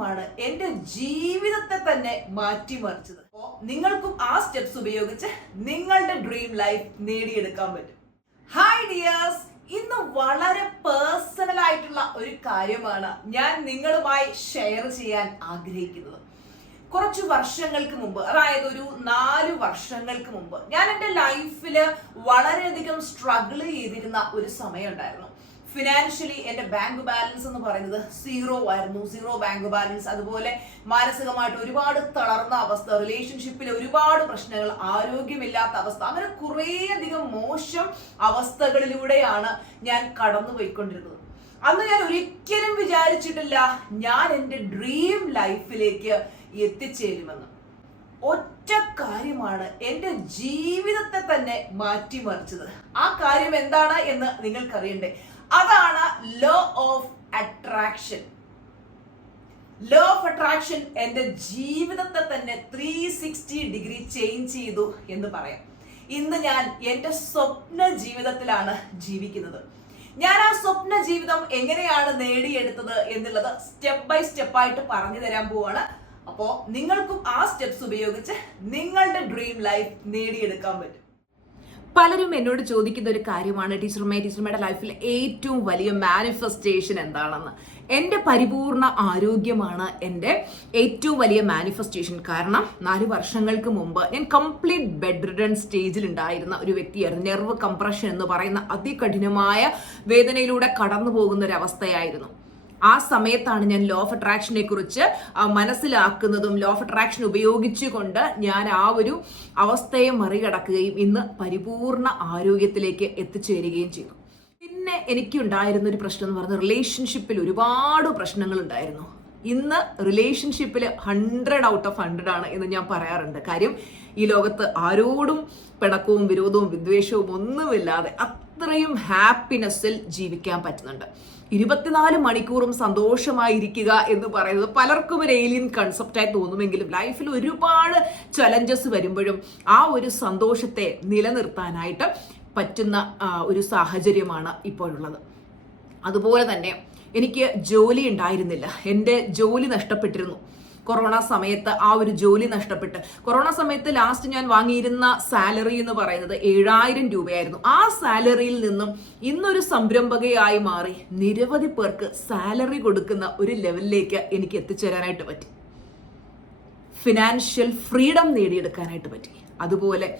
കാര്യമാണ് എൻ്റെ ജീവിതത്തെ തന്നെ മാറ്റിമറിച്ചത്. അപ്പോൾ നിങ്ങൾക്കും ആ സ്റ്റെപ്സ് ഉപയോഗിച്ച് നിങ്ങളുടെ ഡ്രീം ലൈഫ് നേടിയെടുക്കാൻ പറ്റും. ഹായ് ഡിയേഴ്സ്, ഇന്ന് വളരെ പേഴ്സണൽ ആയിട്ടുള്ള ഒരു കാര്യമാണ് ഞാൻ നിങ്ങളുമായി ഷെയർ ചെയ്യാൻ ആഗ്രഹിക്കുന്നത്. കുറച്ച് വർഷങ്ങൾക്ക് മുമ്പ്, അതായത് ഒരു 4 വർഷങ്ങൾക്ക് മുമ്പ്, ഞാൻ എൻ്റെ ലൈഫിൽ വളരെയധികം സ്ട്രഗിൾ ചെയ്തിരുന്ന ഒരു സമയം ഉണ്ടായിരുന്നു. ഫിനാൻഷ്യലി എൻ്റെ ബാങ്ക് ബാലൻസ് എന്ന് പറയുന്നത് 0 ആയിരുന്നു. 0 ബാങ്ക് ബാലൻസ്. അതുപോലെ മാനസികമായിട്ട് ഒരുപാട് തളർന്ന അവസ്ഥ, റിലേഷൻഷിപ്പിൽ ഒരുപാട് പ്രശ്നങ്ങൾ, ആരോഗ്യമില്ലാത്ത അവസ്ഥ, അങ്ങനെ കുറേയധികം മോശം അവസ്ഥകളിലൂടെയാണ് ഞാൻ കടന്നുപോയിക്കൊണ്ടിരുന്നത്. അന്ന് ഞാൻ ഒരിക്കലും വിചാരിച്ചിട്ടില്ല ഞാൻ എൻ്റെ ഡ്രീം ലൈഫിലേക്ക് എത്തിച്ചേരുമെന്ന്. ഒറ്റ കാര്യമാണ് എൻ്റെ ജീവിതത്തെ തന്നെ മാറ്റിമറിച്ചത്. ആ കാര്യം എന്താണ് എന്ന് നിങ്ങൾക്കറിയണ്ടേ? അതാണ് law of attraction. Law of attraction എൻ്റെ ജീവിതത്തെ തന്നെ 360 ഡിഗ്രി ചേഞ്ച് ചെയ്തു എന്ന് പറയാം. ഇന്ന് ഞാൻ എൻ്റെ സ്വപ്ന ജീവിതത്തിലാണ് ജീവിക്കുന്നത്. ഞാൻ ആ സ്വപ്ന ജീവിതം എങ്ങനെയാണ് നേടിയെടുത്തത് എന്നുള്ളത് സ്റ്റെപ്പ് ബൈ സ്റ്റെപ്പായിട്ട് പറഞ്ഞു തരാൻ പോവാണ്. അപ്പോൾ നിങ്ങൾക്കും ആ സ്റ്റെപ്സ് ഉപയോഗിച്ച് നിങ്ങളുടെ ഡ്രീം ലൈഫ് നേടിയെടുക്കാൻ പറ്റും. പലരും എന്നോട് ചോദിക്കുന്ന ഒരു കാര്യമാണ്, ടീച്ചറുമ്മയുടെ ലൈഫിൽ ഏറ്റവും വലിയ മാനിഫെസ്റ്റേഷൻ എന്താണെന്ന്. എൻ്റെ പരിപൂർണ ആരോഗ്യമാണ് എൻ്റെ ഏറ്റവും വലിയ മാനിഫെസ്റ്റേഷൻ. കാരണം 4 വർഷങ്ങൾക്ക് മുമ്പ് ഞാൻ കംപ്ലീറ്റ് ബെഡ് റിഡൺ സ്റ്റേജിൽ ഉണ്ടായിരുന്ന ഒരു വ്യക്തിയായിരുന്നു. നെർവ് കംപ്രഷൻ എന്ന് പറയുന്ന അതികഠിനമായ വേദനയിലൂടെ കടന്നു പോകുന്ന ഒരു അവസ്ഥയായിരുന്നു. ആ സമയത്താണ് ഞാൻ ലോ ഓഫ് അട്രാക്ഷനെ കുറിച്ച് മനസ്സിലാക്കുന്നതും ലോ ഓഫ് അട്രാക്ഷൻ ഉപയോഗിച്ചുകൊണ്ട് ഞാൻ ആ ഒരു അവസ്ഥയെ മറികടക്കുകയും ഇന്ന് പരിപൂർണ ആരോഗ്യത്തിലേക്ക് എത്തിച്ചേരുകയും ചെയ്തു. പിന്നെ എനിക്കുണ്ടായിരുന്ന ഒരു പ്രശ്നം എന്ന് പറയുന്നത് റിലേഷൻഷിപ്പിൽ ഒരുപാട് പ്രശ്നങ്ങൾ ഉണ്ടായിരുന്നു. ഇന്ന് റിലേഷൻഷിപ്പിൽ 100 ഔട്ട് ഓഫ് 100 ആണ് എന്ന് ഞാൻ പറയാറുണ്ട്. കാര്യം ഈ ലോകത്ത് ആരോടും പിണക്കവും വിരോധവും വിദ്വേഷവും ഒന്നുമില്ലാതെ അത്രയും ഹാപ്പിനെസ്സിൽ ജീവിക്കാൻ പറ്റുന്നുണ്ട്. 24 മണിക്കൂറും സന്തോഷമായിരിക്കുക എന്ന് പറയുന്നത് പലർക്കും ഒരു ഏലിയൻ കൺസെപ്റ്റായി തോന്നുമെങ്കിലും ലൈഫിൽ ഒരുപാട് ചലഞ്ചസ് വരുമ്പോഴും ആ ഒരു സന്തോഷത്തെ നിലനിർത്താനായിട്ട് പറ്റുന്ന ഒരു സാഹചര്യമാണ് ഇപ്പോഴുള്ളത്. അതുപോലെ തന്നെ എനിക്ക് ജോലി ഉണ്ടായിരുന്നില്ല. എൻ്റെ ജോലി നഷ്ടപ്പെട്ടിരുന്നു. കൊറോണ സമയത്ത് ആ ഒരു ജോലി നഷ്ടപ്പെട്ട്, കൊറോണ സമയത്ത് ലാസ്റ്റ് ഞാൻ വാങ്ങിയിരുന്ന സാലറി എന്ന് പറയുന്നത് 7000 രൂപയായിരുന്നു. ആ സാലറിയിൽ നിന്നും ഇന്നൊരു സംരംഭകയായി മാറി നിരവധി പേർക്ക് സാലറി കൊടുക്കുന്ന ഒരു ലെവലിലേക്ക് എനിക്ക് എത്തിച്ചേരാനായിട്ട് പറ്റി. ഫിനാൻഷ്യൽ ഫ്രീഡം നേടിയെടുക്കാനായിട്ട് പറ്റി. അതുപോലെ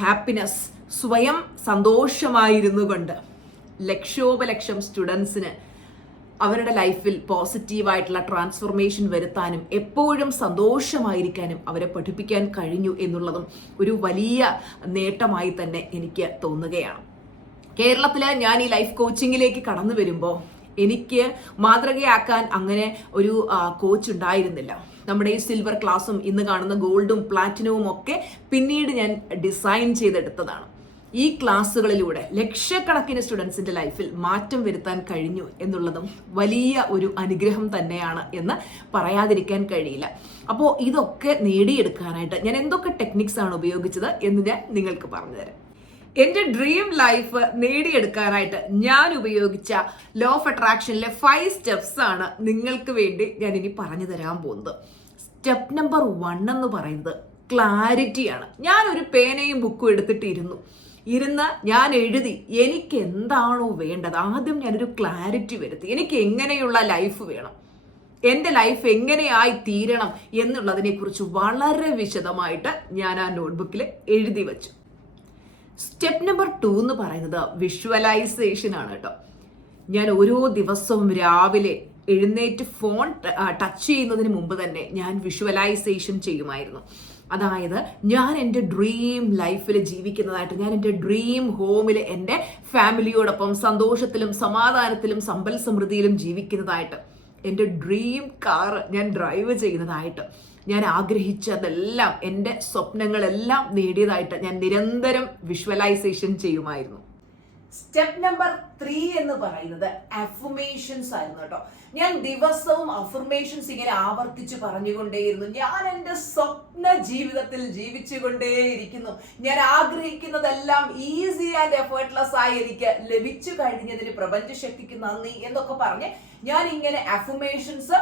ഹാപ്പിനെസ്, സ്വയം സന്തോഷമായിരുന്നു കൊണ്ട് ലക്ഷോപലക്ഷം സ്റ്റുഡൻസിന് അവരുടെ ലൈഫിൽ പോസിറ്റീവായിട്ടുള്ള ട്രാൻസ്ഫോർമേഷൻ വരുത്താനും എപ്പോഴും സന്തോഷമായിരിക്കാനും അവരെ പഠിപ്പിക്കാൻ കഴിഞ്ഞു എന്നുള്ളതും ഒരു വലിയ നേട്ടമായി തന്നെ എനിക്ക് തോന്നുകയാണ്. കേരളത്തിൽ ഞാൻ ഈ ലൈഫ് കോച്ചിങ്ങിലേക്ക് കടന്നു വരുമ്പോൾ എനിക്ക് മാതൃകയാക്കാൻ അങ്ങനെ ഒരു കോച്ച് ഉണ്ടായിരുന്നില്ല. നമ്മുടെ ഈ സിൽവർ ക്ലാസ്സും ഇന്ന് കാണുന്ന ഗോൾഡും പ്ലാറ്റിനവും ഒക്കെ പിന്നീട് ഞാൻ ഡിസൈൻ ചെയ്തെടുത്തതാണ്. ഈ ക്ലാസ്സുകളിലൂടെ ലക്ഷക്കണക്കിന് സ്റ്റുഡൻസിന്റെ ലൈഫിൽ മാറ്റം വരുത്താൻ കഴിഞ്ഞു എന്നുള്ളതും വലിയ ഒരു അനുഗ്രഹം തന്നെയാണ് എന്ന് പറയാതിരിക്കാൻ കഴിയില്ല. അപ്പോൾ ഇതൊക്കെ നേടിയെടുക്കാനായിട്ട് ഞാൻ എന്തൊക്കെ ടെക്നിക്സ് ആണ് ഉപയോഗിച്ചത് എന്ന് ഞാൻ നിങ്ങൾക്ക് പറഞ്ഞുതരാം. എൻ്റെ ഡ്രീം ലൈഫ് നേടിയെടുക്കാനായിട്ട് ഞാൻ ഉപയോഗിച്ച ലോ ഓഫ് അട്രാക്ഷനിലെ 5 സ്റ്റെപ്സ് ആണ് നിങ്ങൾക്ക് വേണ്ടി ഞാൻ ഇനി പറഞ്ഞു തരാൻ പോകുന്നത്. സ്റ്റെപ്പ് നമ്പർ 1 എന്ന് പറയുന്നത് ക്ലാരിറ്റിയാണ്. ഞാനൊരു പേനയും ബുക്കും എടുത്തിട്ടിരുന്ന് ഞാൻ എഴുതി എനിക്ക് എന്താണോ വേണ്ടത്. ആദ്യം ഞാനൊരു ക്ലാരിറ്റി വരുത്തി. എനിക്ക് എങ്ങനെയുള്ള ലൈഫ് വേണം, എൻ്റെ ലൈഫ് എങ്ങനെയായി തീരണം എന്നുള്ളതിനെ കുറിച്ച് വളരെ വിശദമായിട്ട് ഞാൻ ആ നോട്ട്ബുക്കിൽ എഴുതി വെച്ചു. സ്റ്റെപ്പ് നമ്പർ 2 എന്ന് പറയുന്നത് വിഷ്വലൈസേഷൻ ആണ് കേട്ടോ. ഞാൻ ഓരോ ദിവസവും രാവിലെ എഴുന്നേറ്റ് ഫോൺ ടച്ച് ചെയ്യുന്നതിന് മുമ്പ് തന്നെ ഞാൻ വിഷ്വലൈസേഷൻ ചെയ്യുമായിരുന്നു. അതായത് ഞാൻ എൻ്റെ ഡ്രീം ലൈഫിൽ ജീവിക്കുന്നതായിട്ട്, ഞാൻ എൻ്റെ ഡ്രീം ഹോമിൽ എൻ്റെ ഫാമിലിയോടൊപ്പം സന്തോഷത്തിലും സമാധാനത്തിലും സമ്പൽ സമൃദ്ധിയിലും ജീവിക്കുന്നതായിട്ട്, എൻ്റെ ഡ്രീം കാർ ഞാൻ ഡ്രൈവ് ചെയ്യുന്നതായിട്ട്, ഞാൻ ആഗ്രഹിച്ചതെല്ലാം, എൻ്റെ സ്വപ്നങ്ങളെല്ലാം നേടിയതായിട്ട് ഞാൻ നിരന്തരം വിഷ്വലൈസേഷൻ ചെയ്യുമായിരുന്നു. സ്റ്റെപ്പ് നമ്പർ 3 എന്ന് പറയുന്നത് അഫർമേഷൻസ് ആയിരുന്നു കേട്ടോ. ഞാൻ ദിവസവും അഫർമേഷൻസ് ഇങ്ങനെ ആവർത്തിച്ച് പറഞ്ഞുകൊണ്ടേയിരുന്നു. ഞാൻ എൻ്റെ സ്വപ്ന ജീവിതത്തിൽ ജീവിച്ചുകൊണ്ടേയിരിക്കുന്നു. ഞാൻ ആഗ്രഹിക്കുന്നതെല്ലാം ഈസി ആൻഡ് എഫേർട്ട്ലെസ് ആയി എനിക്ക് ലഭിച്ചു കഴിഞ്ഞതിന് പ്രപഞ്ചശക്തിക്ക് നന്ദി എന്നൊക്കെ പറഞ്ഞ് ഞാൻ ഇങ്ങനെ അഫർമേഷൻസ്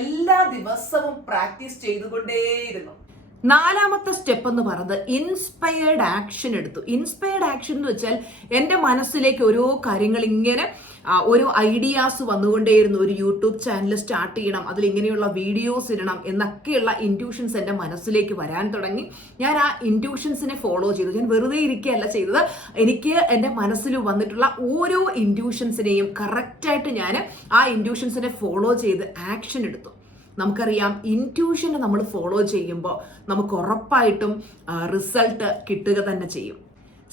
എല്ലാ ദിവസവും പ്രാക്ടീസ് ചെയ്തുകൊണ്ടേയിരുന്നു. 4ാമത്തെ സ്റ്റെപ്പ് എന്ന് പറയുന്നത് ഇൻസ്പയർഡ് ആക്ഷൻ എടുത്തു. ഇൻസ്പയർഡ് ആക്ഷൻ എന്ന് വെച്ചാൽ എൻ്റെ മനസ്സിലേക്ക് ഓരോ കാര്യങ്ങൾ ഇങ്ങനെ ഓരോ ഐഡിയാസ് വന്നുകൊണ്ടേയിരുന്നു. ഒരു യൂട്യൂബ് ചാനൽ സ്റ്റാർട്ട് ചെയ്യണം, അതിൽ ഇങ്ങനെയുള്ള വീഡിയോസ് ഇടണം എന്നൊക്കെയുള്ള ഇൻറ്റ്യൂഷൻസ് എൻ്റെ മനസ്സിലേക്ക് വരാൻ തുടങ്ങി. ഞാൻ ആ ഇൻറ്റ്യൂഷൻസിനെ ഫോളോ ചെയ്തു. ഞാൻ വെറുതെ ഇരിക്കുകയല്ല ചെയ്തത്. എനിക്ക് എൻ്റെ മനസ്സിൽ വന്നിട്ടുള്ള ഓരോ ഇൻറ്റ്യൂഷൻസിനെയും കറക്റ്റായിട്ട് ഞാൻ ആ ഇൻറ്റ്യൂഷൻസിനെ ഫോളോ ചെയ്ത് ആക്ഷൻ എടുത്തു. നമുക്കറിയാം, ഇൻറ്റ്യൂഷനെ നമ്മൾ ഫോളോ ചെയ്യുമ്പോൾ നമുക്ക് ഉറപ്പായിട്ടും റിസൾട്ട് കിട്ടുക തന്നെ ചെയ്യും.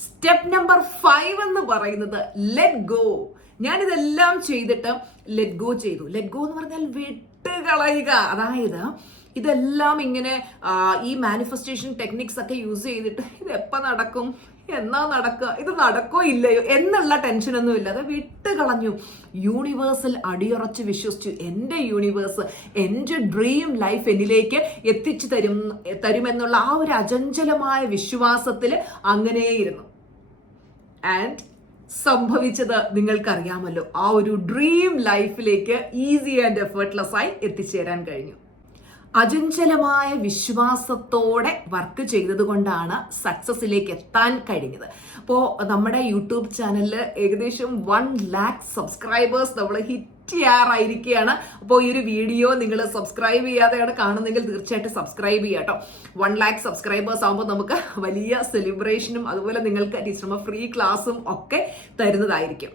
സ്റ്റെപ്പ് നമ്പർ 5 എന്ന് പറയുന്നത് ലെറ്റ് ഗോ. ഞാനിതെല്ലാം ചെയ്തിട്ട് ലെറ്റ് ഗോ ചെയ്തു. ലെറ്റ് ഗോ എന്ന് പറഞ്ഞാൽ വിട്ടുകളയുക. അതായത് ഇതെല്ലാം ഇങ്ങനെ ഈ മാനിഫെസ്റ്റേഷൻ ടെക്നിക്സ് ഒക്കെ യൂസ് ചെയ്തിട്ട് ഇത് എപ്പോൾ നടക്കും, എന്നാ നടക്കുക, ഇത് നടക്കോ ഇല്ലയോ എന്നുള്ള ടെൻഷനൊന്നും ഇല്ലാതെ വിട്ടുകളഞ്ഞു. യൂണിവേഴ്സിൽ അടിയുറച്ച് വിശ്വസിച്ചു. എൻ്റെ യൂണിവേഴ്സ് എൻ്റെ ഡ്രീം ലൈഫ് എന്നിലേക്ക് എത്തിച്ചു തരുമെന്നുള്ള ആ ഒരു അചഞ്ചലമായ വിശ്വാസത്തിൽ അങ്ങനെയിരുന്നു. ആൻഡ് സംഭവിച്ചത് നിങ്ങൾക്കറിയാമല്ലോ. ആ ഒരു ഡ്രീം ലൈഫിലേക്ക് ഈസി ആൻഡ് എഫേർട്ട്ലെസ് ആയി എത്തിച്ചേരാൻ കഴിഞ്ഞു. അചഞ്ചലമായ വിശ്വാസത്തോടെ വർക്ക് ചെയ്തത് കൊണ്ടാണ് സക്സസിലേക്ക് എത്താൻ കഴിഞ്ഞത്. അപ്പോൾ നമ്മുടെ യൂട്യൂബ് ചാനലിൽ ഏകദേശം 1 lakh സബ്സ്ക്രൈബേഴ്സ് നമ്മൾ ഹിറ്റ് ചെയ്യാറായിരിക്കുകയാണ്. അപ്പോൾ ഈ ഒരു വീഡിയോ നിങ്ങൾ സബ്സ്ക്രൈബ് ചെയ്യാതെയാണ് കാണുന്നതെങ്കിൽ തീർച്ചയായിട്ടും സബ്സ്ക്രൈബ് ചെയ്യുക കേട്ടോ. 1 lakh സബ്സ്ക്രൈബേഴ്സ് ആകുമ്പോൾ നമുക്ക് വലിയ സെലിബ്രേഷനും അതുപോലെ നിങ്ങൾക്ക് ടീച്ചർമാർ ഫ്രീ ക്ലാസ്സും ഒക്കെ തരുന്നതായിരിക്കും.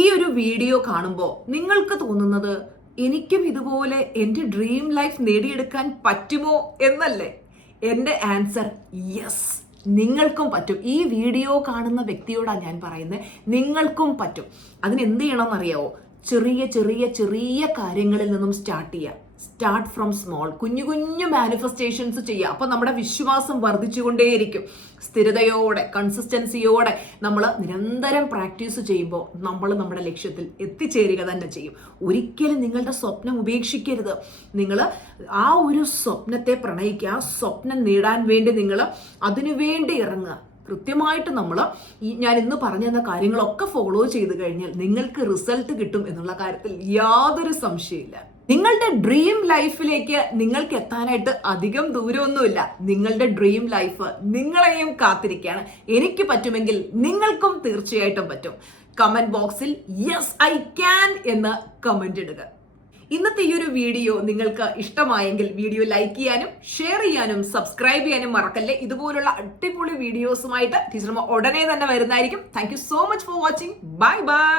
ഈ ഒരു വീഡിയോ കാണുമ്പോൾ നിങ്ങൾക്ക് തോന്നുന്നത് എനിക്കും ഇതുപോലെ എൻ്റെ ഡ്രീം ലൈഫ് നേടിയെടുക്കാൻ പറ്റുമോ എന്നല്ലേ? എൻ്റെ ആൻസർ യെസ്, നിങ്ങൾക്കും പറ്റും. ഈ വീഡിയോ കാണുന്ന വ്യക്തിയോടാണ് ഞാൻ പറയുന്നത്, നിങ്ങൾക്കും പറ്റും. അതിന് എന്ത് ചെയ്യണമെന്നറിയാവോ? ചെറിയ ചെറിയ ചെറിയ കാര്യങ്ങളിൽ നിന്നും സ്റ്റാർട്ട് ചെയ്യുക. Start from small. കുഞ്ഞു കുഞ്ഞു മാനിഫെസ്റ്റേഷൻസ് ചെയ്യുക. അപ്പോൾ നമ്മുടെ വിശ്വാസം വർദ്ധിച്ചുകൊണ്ടേയിരിക്കും. സ്ഥിരതയോടെ, കൺസിസ്റ്റൻസിയോടെ നമ്മൾ നിരന്തരം പ്രാക്ടീസ് ചെയ്യുമ്പോൾ നമ്മൾ നമ്മുടെ ലക്ഷ്യത്തിൽ എത്തിച്ചേരുക തന്നെ ചെയ്യും. ഒരിക്കലും നിങ്ങളുടെ സ്വപ്നം ഉപേക്ഷിക്കരുത്. നിങ്ങൾ ആ ഒരു സ്വപ്നത്തെ പ്രണയിക്കുക. ആ സ്വപ്നം നേടാൻ വേണ്ടി നിങ്ങൾ അതിനുവേണ്ടി ഇറങ്ങുക. കൃത്യമായിട്ട് ഞാൻ ഇന്ന് പറഞ്ഞു തന്ന കാര്യങ്ങളൊക്കെ ഫോളോ ചെയ്ത് കഴിഞ്ഞാൽ നിങ്ങൾക്ക് റിസൾട്ട് കിട്ടും എന്നുള്ള കാര്യത്തിൽ യാതൊരു സംശയമില്ല. നിങ്ങളുടെ ഡ്രീം ലൈഫിലേക്ക് നിങ്ങൾക്ക് എത്താനായിട്ട് അധികം ദൂരമൊന്നുമില്ല. നിങ്ങളുടെ ഡ്രീം ലൈഫ് നിങ്ങളെയും കാത്തിരിക്കുകയാണ്. എനിക്ക് പറ്റുമെങ്കിൽ നിങ്ങൾക്കും തീർച്ചയായിട്ടും പറ്റും. കമന്റ് ബോക്സിൽ യെസ് ഐ ക്യാൻ എന്ന് കമന്റ് ഇടുക. ഇന്നത്തെ ഈ ഒരു വീഡിയോ നിങ്ങൾക്ക് ഇഷ്ടമായെങ്കിൽ വീഡിയോ ലൈക്ക് ചെയ്യാനും ഷെയർ ചെയ്യാനും സബ്സ്ക്രൈബ് ചെയ്യാനും മറക്കല്ലേ. ഇതുപോലുള്ള അടിപൊളി വീഡിയോസുമായിട്ട് ടീച്ചർമാർ ഉടനെ തന്നെ വരുന്നതായിരിക്കും. Thank you so much for watching. Bye bye.